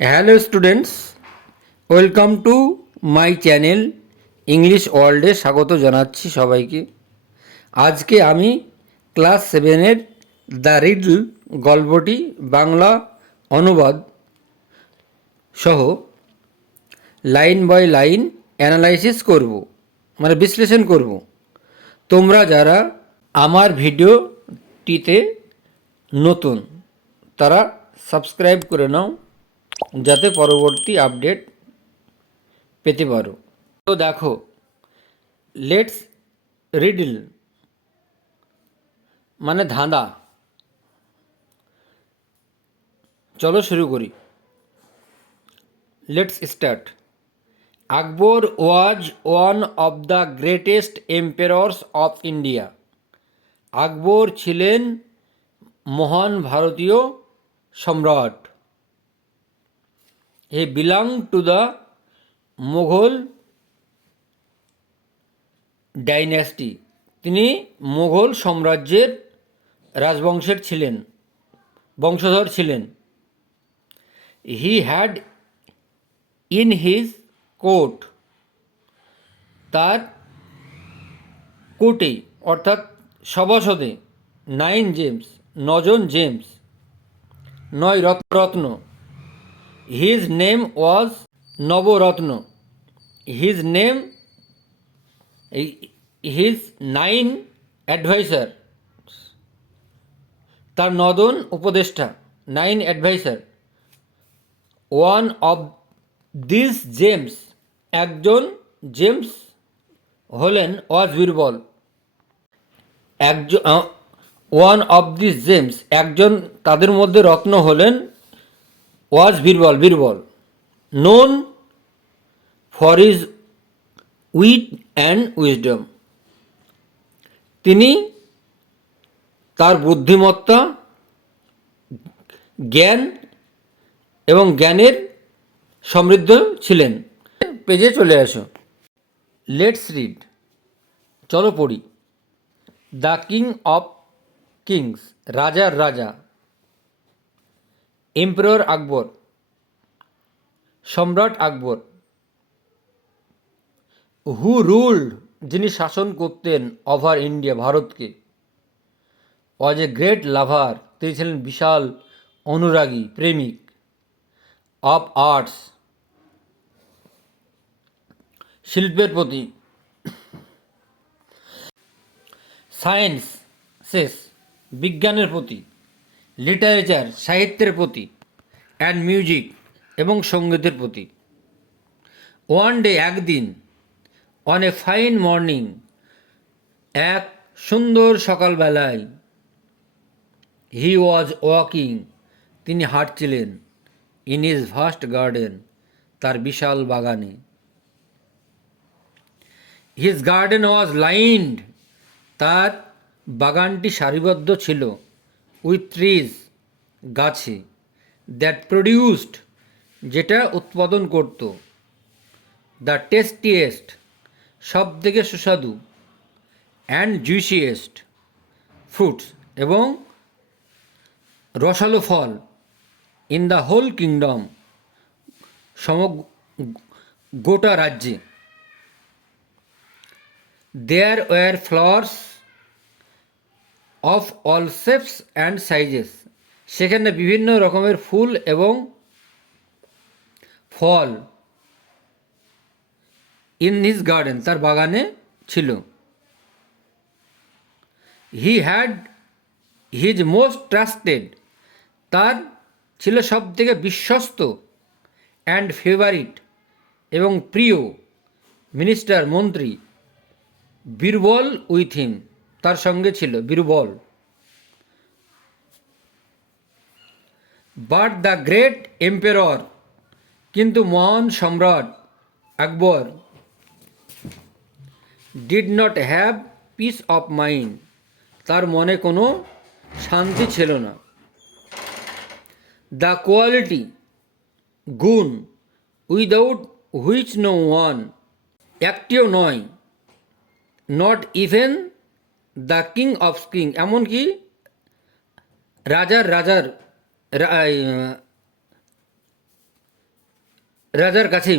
Hello students, welcome to my channel English ওয়ার্ল্ডে স্বাগত জানাচ্ছি সবাইকে। আজকে আমি ক্লাস 7-এর দ্য রিডল গল্পটি বাংলা অনুবাদ সহ লাইন বাই লাইন অ্যানালাইসিস করব, মানে বিশ্লেষণ করব। তোমরা যারা আমার ভিডিওটিতে নতুন তারা সাবস্ক্রাইব করে নাও যাতে পরবর্তী আপডেট পেতে পারো। তো দেখো, লেটস রিডল মানে ধাঁধা। চলো শুরু করি। Let's start. Akbar was one of the greatest empires of India. Akbar ছিলেন মহান ভারতীয় সম্রাট। He belong to the Mughal dynasty. তিনি মুঘল সাম্রাজ্যের রাজবংশের ছিলেন, বংশধর ছিলেন। He had in his court, তার কোর্টে অর্থাৎ সভাসদে 9 জেমস, 9জন জেমস, 9 রত্ন। His name was Navratna. His name, his 9 adviser, তার 9জন উপদেষ্টা, 9 adviser. One of this gems, একজন জেমস হলেন ওয়াজ বীরবল। একজন ওয়ান অফ দিস জেমস, একজন তাদের মধ্যে রত্ন হলেন was Birbal. Known for his wit and wisdom, তিনি তার বুদ্ধিমত্তা, জ্ঞান এবং জ্ঞানের সমৃদ্ধ ছিলেন। পেজে চলে আসো। লেটস রিড, চলো পড়ি। দ্য কিং অফ কিংস, রাজার রাজা। এম্পারার আকবর, সম্রাট আকবর। হু রুলড, যিনি শাসন করতেন, ওভার ইন্ডিয়া, ভারতকে। ওয়াজ এ গ্রেট লাভার, তিনি ছিলেন বিশাল অনুরাগী, প্রেমিক। অফ আর্টস, শিল্পের প্রতি। সায়েন্সেস, বিজ্ঞানের প্রতি। লিটারেচার, সাহিত্যের প্রতি। অ্যান্ড মিউজিক, এবং সঙ্গীতের প্রতি। ওয়ান ডে, একদিন। অন এ ফাইন মর্নিং, এক সুন্দর সকালবেলায়। হি ওয়াজ ওয়াকিং, তিনি হাঁটছিলেন। ইন হিজ ভাস্ট গার্ডেন, তার বিশাল বাগানে। হিজ গার্ডেন ওয়াজ লাইন্ড, তার বাগানটি সারিবদ্ধ ছিল। উইথ ট্রিজ, গাছে। দ্যাট প্রডিউসড, যেটা উৎপাদন করত। দ্য টেস্টিয়েস্ট, সব থেকে সুস্বাদু। অ্যান্ড জুইসিয়েস্ট ফ্রুটস, এবং রসালো ফল। ইন দ্য হোল কিংডম, গোটা রাজ্যে। There were flowers of all shapes and sizes, সেখানে বিভিন্ন রকমের ফুল এবং ফল। ইন হিজ গার্ডেন, তার বাগানে ছিল। He had his most trusted, তার ছিল সব থেকে বিশ্বস্ত। অ্যান্ড ফেভারিট, এবং প্রিয়। মিনিস্টার, মন্ত্রী। বীরবল উইথ হিম, তার সঙ্গে ছিল Birbal. But the great empire, কিন্তু মহান সম্রাট Akbar. Did not have peace of mind, তার মনে কোনো শান্তি ছিল না। দ্য কোয়ালিটি, গুণ। উইদাউট হুইচ নো ওয়ান, একটিও নয়। Not even the king of king, এমনকি রাজার রাজার কাছে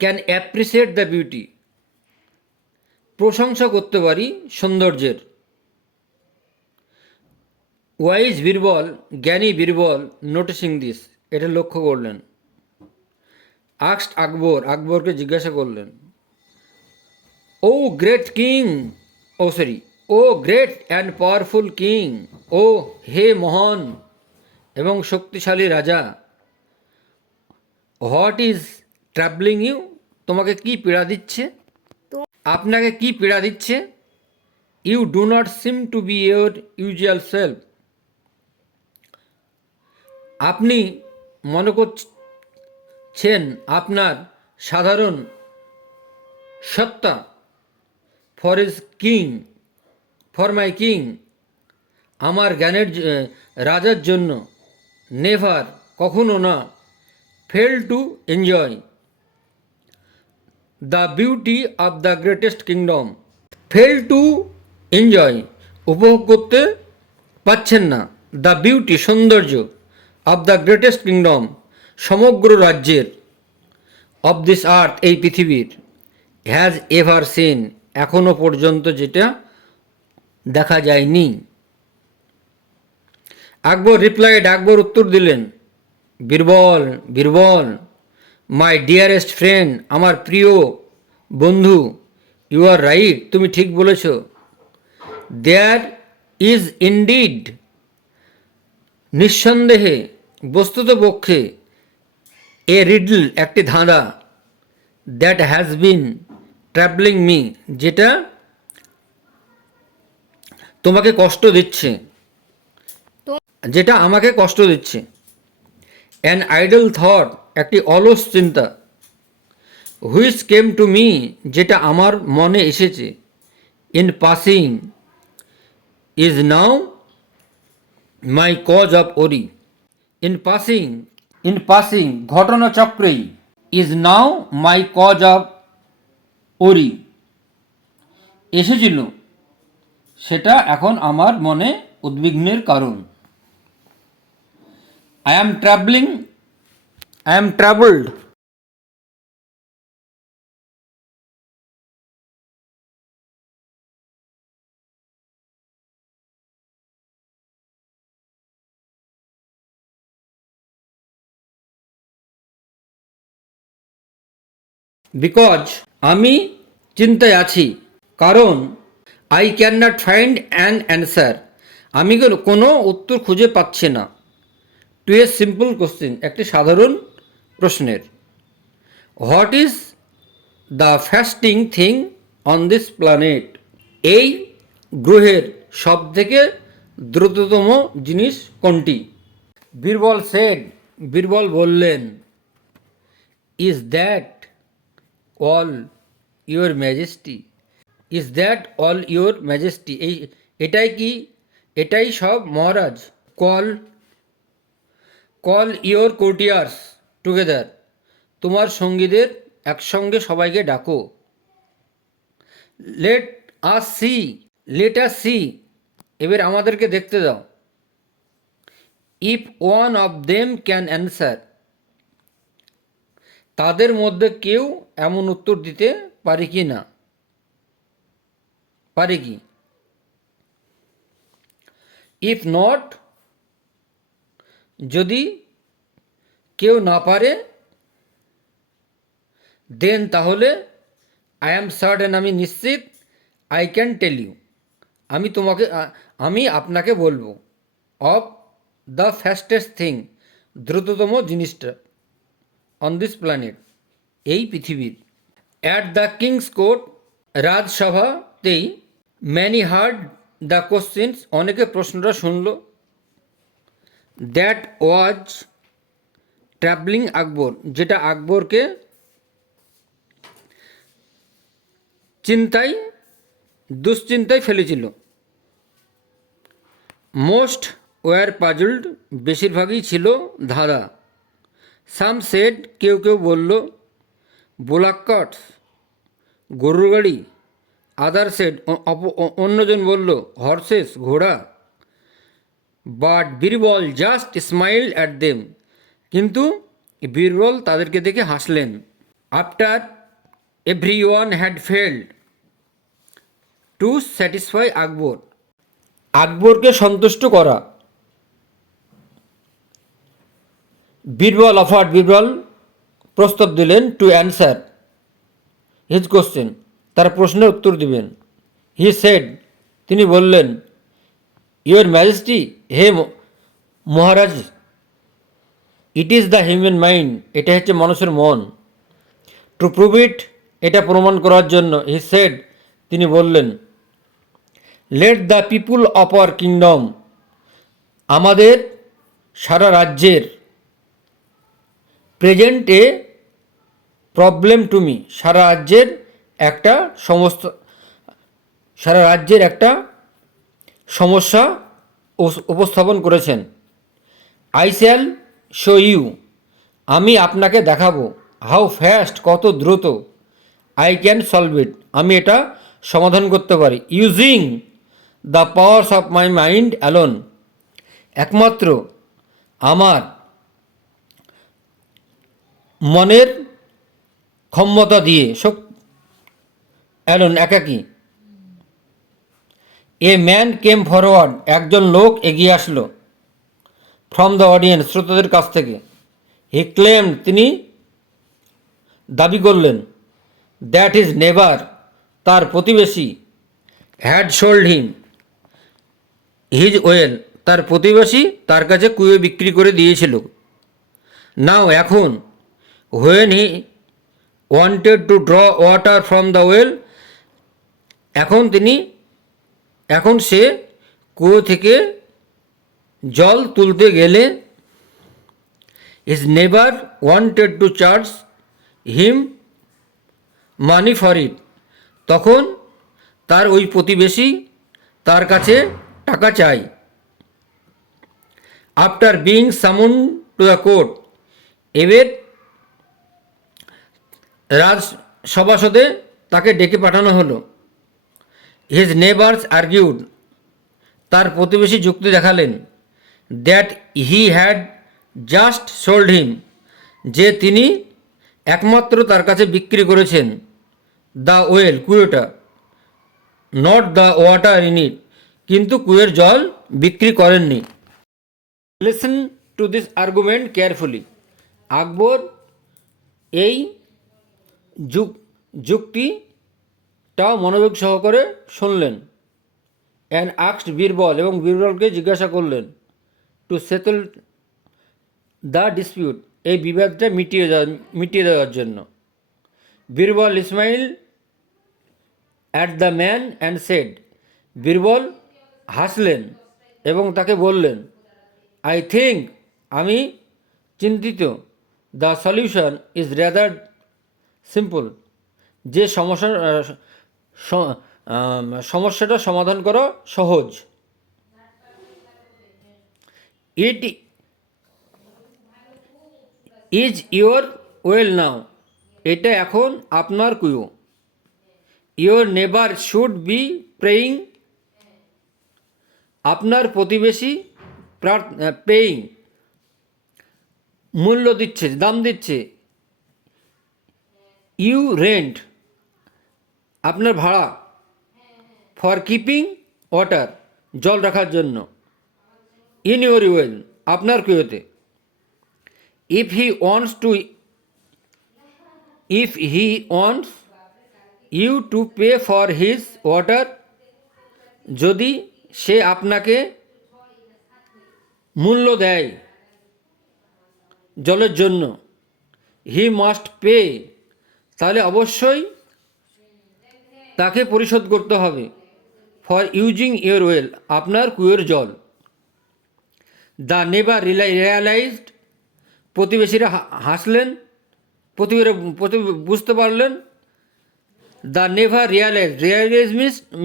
ক্যান অ্যাপ্রিসিয়েট দ্য বিউটি, প্রশংসা করতে পারি সৌন্দর্যের। ওয়াইজ বীরবল, জ্ঞানী বীরবল, নোটিসিং দিস, এটা লক্ষ্য করলেন। আক্সড আকবর, আকবরকে জিজ্ঞাসা করলেন। O great king, O great and powerful king, ও হে মহান এবং শক্তিশালী রাজা, হোয়াট ইজ ট্রাবলিং ইউ, তোমাকে কি পীড়া দিচ্ছে, আপনাকে কি পীড়া দিচ্ছে। You do not seem to be your usual self, আপনি মনে করছেন আপনার সাধারণ সত্তা। For his king, for my king, আমার জ্ঞানের রাজার জন্য। নেভার, কখনো না। Fail to enjoy the beauty of the greatest kingdom, fail to enjoy, উপভোগ করতে পাচ্ছেন না। দ্য বিউটি, সৌন্দর্য। অফ দ্য গ্রেটেস্ট কিংডম, সমগ্র রাজ্যের। অফ দিস আর্থ, এই পৃথিবীর। হ্যাজ এভার সিন, এখনো পর্যন্ত যেটা দেখা যায়নি। আকবর রিপ্লাইড, আকবর উত্তর দিলেন। বীরবল, বীরবল, মাই ডিয়ারেস্ট ফ্রেন্ড, আমার প্রিয় বন্ধু, ইউ আর রাইট, তুমি ঠিক বলেছ। দেয়ার ইজ ইনডিড, নিঃসন্দেহে, বস্তুতপক্ষে, এ রিডল, একটি ধাঁধা, দ্যাট হ্যাজ বিন ট্রাবলিং মি, যেটা তোমাকে কষ্ট দিচ্ছে, যেটা আমাকে কষ্ট দিচ্ছে। অ্যান আইডল থট, একটি অলস চিন্তা। হুইচ কেম টু মি, যেটা আমার মনে এসেছে। In passing is now my cause of worry, in passing ঘটনাচক্রেই, is now my cause of worry, এসেছিল, সেটা এখন আমার মনে উদ্বিগ্নের কারণ। আই অ্যাম ট্রাবলড, বিকজ, আমি চিন্তায় আছি, কারণ I can not find an answer, আমি কোনো উত্তর খুঁজে পাচ্ছি না। টু এ সিম্পল কোশ্চেন, একটি সাধারণ প্রশ্নের। What is the fasting thing on this planet, এই গ্রহের সবথেকে দ্রুততম জিনিস কোনটি। বীরবল সেড, বীরবল বললেন। Is that all your majesty, is that all your majesty, এটাই সব মহারাজ। কল ইউর কোর্টিয়ার্স টুগেদার, তোমার সঙ্গীদের একসঙ্গে সবাইকে ডাকো। লেট আস সি, এবার আমাদেরকে দেখতে দাও। If one of them can answer, তাদের মধ্যে কেউ এমন উত্তর দিতে পারে কি না, পারে কি। ইফ নট, যদি কেউ না পারে, দেন তাহলে, আই অ্যাম সার্টেন, আমি নিশ্চিত, আই ক্যান টেল ইউ, আমি আপনাকে বলবো। অফ দ্য ফাস্টেস্ট থিং, দ্রুততম জিনিসটা। অন দিস প্ল্যানেট, এই পৃথিবীর। অ্যাট দ্য কিংস কোর্ট, রাজসভাতেই। ম্যানি হার্ড দ্য কোশ্চেন্স, অনেকে প্রশ্নটা শুনল। দ্যাট ওয়াজ ট্রাবলিং আকবর, যেটা আকবরকে দুশ্চিন্তায় ফেলেছিল। মোস্ট ওয়ার পাজলড, বেশিরভাগই ছিল ধাঁধা। সাম সেড, কেউ কেউ বলল। ব্ল্যাক কার্টস, গরুর গাড়ি। আদার সেড, অন্যজন বলল হর্সেস, ঘোড়া। But Birbal just smile at them, কিন্তু বীরবল তাদেরকে দেখে হাসলেন। After every one had failed to satisfy Akbar, আকবরকে সন্তুষ্ট করা। বীরবল অফার্ড, বীরবল প্রস্তাব দিলেন টু অ্যান্সার হিজ কোশ্চেন, তার প্রশ্নের উত্তর দিবেন। হি সেড, তিনি বললেন, ইয়োর ম্যাজেস্টি, হে মহারাজ, it is the human mind, এটা হচ্ছে মানুষের মন। টু প্রুভ ইট, এটা প্রমাণ করার জন্য, হি সেড, তিনি বললেন, let the people of our kingdom, আমাদের সারা রাজ্যের, present a problem to me, সারা রাজ্যের একটা সমস্যা উপস্থাপন করেছেন। আই শ্যাল শো ইউ, আমি আপনাকে দেখাবো, হাউ ফাস্ট, কত দ্রুত, আই ক্যান সলভ ইট, আমি এটা সমাধান করতে পারি, using the powers of my mind alone, একমাত্র আমার মনের ক্ষমতা দিয়ে, অ্যালোন, একাকী। এ ম্যান কেম ফরওয়ার্ড, একজন লোক এগিয়ে আসলো, ফ্রম দ্য অডিয়েন্স, শ্রোতাদের কাছ থেকে। হি ক্লেমড, তিনি দাবি করলেন, দ্যাট ইজ নেভার, তার প্রতিবেশী, had sold him his well, তার প্রতিবেশী তার কাছে কুয়ো বিক্রি করে দিয়েছিল। নাও, এখন, when he wanted to draw water from the well, এখন সে কুয়ো থেকে জল তুলতে গেলে, his never wanted to charge him money for it, তখন তার ওই প্রতিবেশী তার কাছে টাকা চাই। আফটার বিং সামন টু দ্য কোর্ট, এবার রাজ সভাসদে তাকে ডেকে পাঠানো হলো। হিজ নেবার্স আর্গিউড, তার প্রতিবেশী যুক্তি দেখালেন, that he had just sold him, যে তিনি একমাত্র তার কাছে বিক্রি করেছেন দ্য ওয়েল, কুয়োটা, not the water in it, কিন্তু কুয়োর জল বিক্রি করেননি। Listen to this argument carefully, Akbar এই যুক্তিটা মনোযোগ সহকারে শুনলেন। অ্যান্ড আস্কড বীরবল, এবং বীরবলকে জিজ্ঞাসা করলেন, টু সেটেল দ্য ডিসপিউট, এই বিবাদটা মিটিয়ে দেওয়ার জন্য। Birbal Ismail at the man and said, Birbal হাসলেন এবং তাকে বললেন, আই থিঙ্ক, আমি চিন্তিত, the solution is rather simple, যে সমস্যাটা সমাধান করা সহজ। It is your well now, এটা এখন আপনার কুয়ো। ইয়োর নেবার শুড বি প্রেয়িং, আপনার প্রতিবেশী পেইং, মূল্য দিচ্ছে, দাম দিচ্ছে। ইউ রেন্ট, আপনার ভাড়া। ফর কিপিং ওয়াটার, জল রাখার জন্য। ইন ইউর ওয়েল, আপনার কুয়োতে। If he wants you to pay for his water, যদি সে আপনাকে মূল্য দেয় জলের জন্য, হি মাস্ট পে, তাহলে অবশ্যই তাকে পরিশোধ করতে হবে। ফর ইউজিং ইয়োর ওয়েল, আপনার কুয়োর জল। দ্য নেবার রিয়ালাইজড, প্রতিবেশীরা হাসলেন, বুঝতে পারলেন। The never realise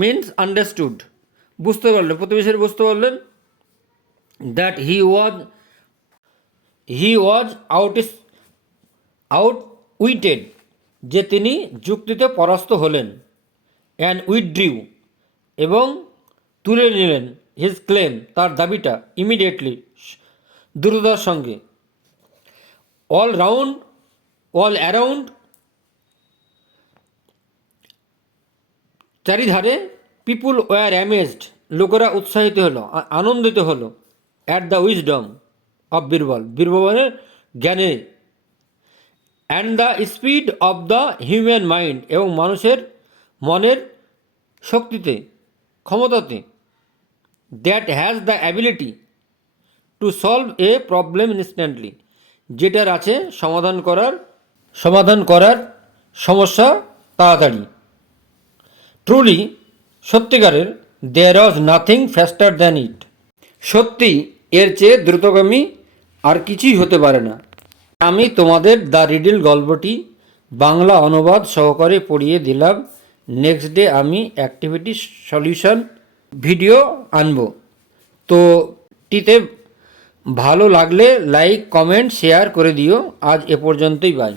means understood, বুঝতে পারলেন, প্রতিবেশীরা বুঝতে পারলেন। দ্যাট হি ওয়াজ আউটউইটেড, যে তিনি যুক্তিতে পরাস্ত হলেন। অ্যান্ড উইথড্রিউ, এবং তুলে নিলেন হিজ ক্লেম, তার দাবিটা, ইমিডিয়েটলি, দ্রুততার সঙ্গে। অল অ্যারাউন্ড, চারিধারে, পিপুল ওয়ার অ্যামেজড, লোকেরা উৎসাহিত হলো, আনন্দিত হলো, at the wisdom of Birbal, বীরবলের জ্ঞানে, and the speed of the human mind, এবং মানুষের মনের শক্তিতে, ক্ষমতাতে, that has the ability to solve a problem instantly, যেটার আছে সমাধান করার সমস্যা তাড়াতাড়ি। ট্রুলি, সত্যিকারের, দেয়ার ওয়াজ নাথিং ফাস্টার দ্যান ইট, সত্যি এর চেয়ে দ্রুতগামী আর কিছুই হতে পারে না। আমি তোমাদের দ্য রিডল গল্পটি বাংলা অনুবাদ সহকারে পড়িয়ে দিলাম। নেক্সট ডে আমি অ্যাক্টিভিটি সলিউশন ভিডিও আনব। তো টিতে ভালো লাগলে লাইক, কমেন্ট, শেয়ার করে দিও। আজ এ পর্যন্তই, বাই।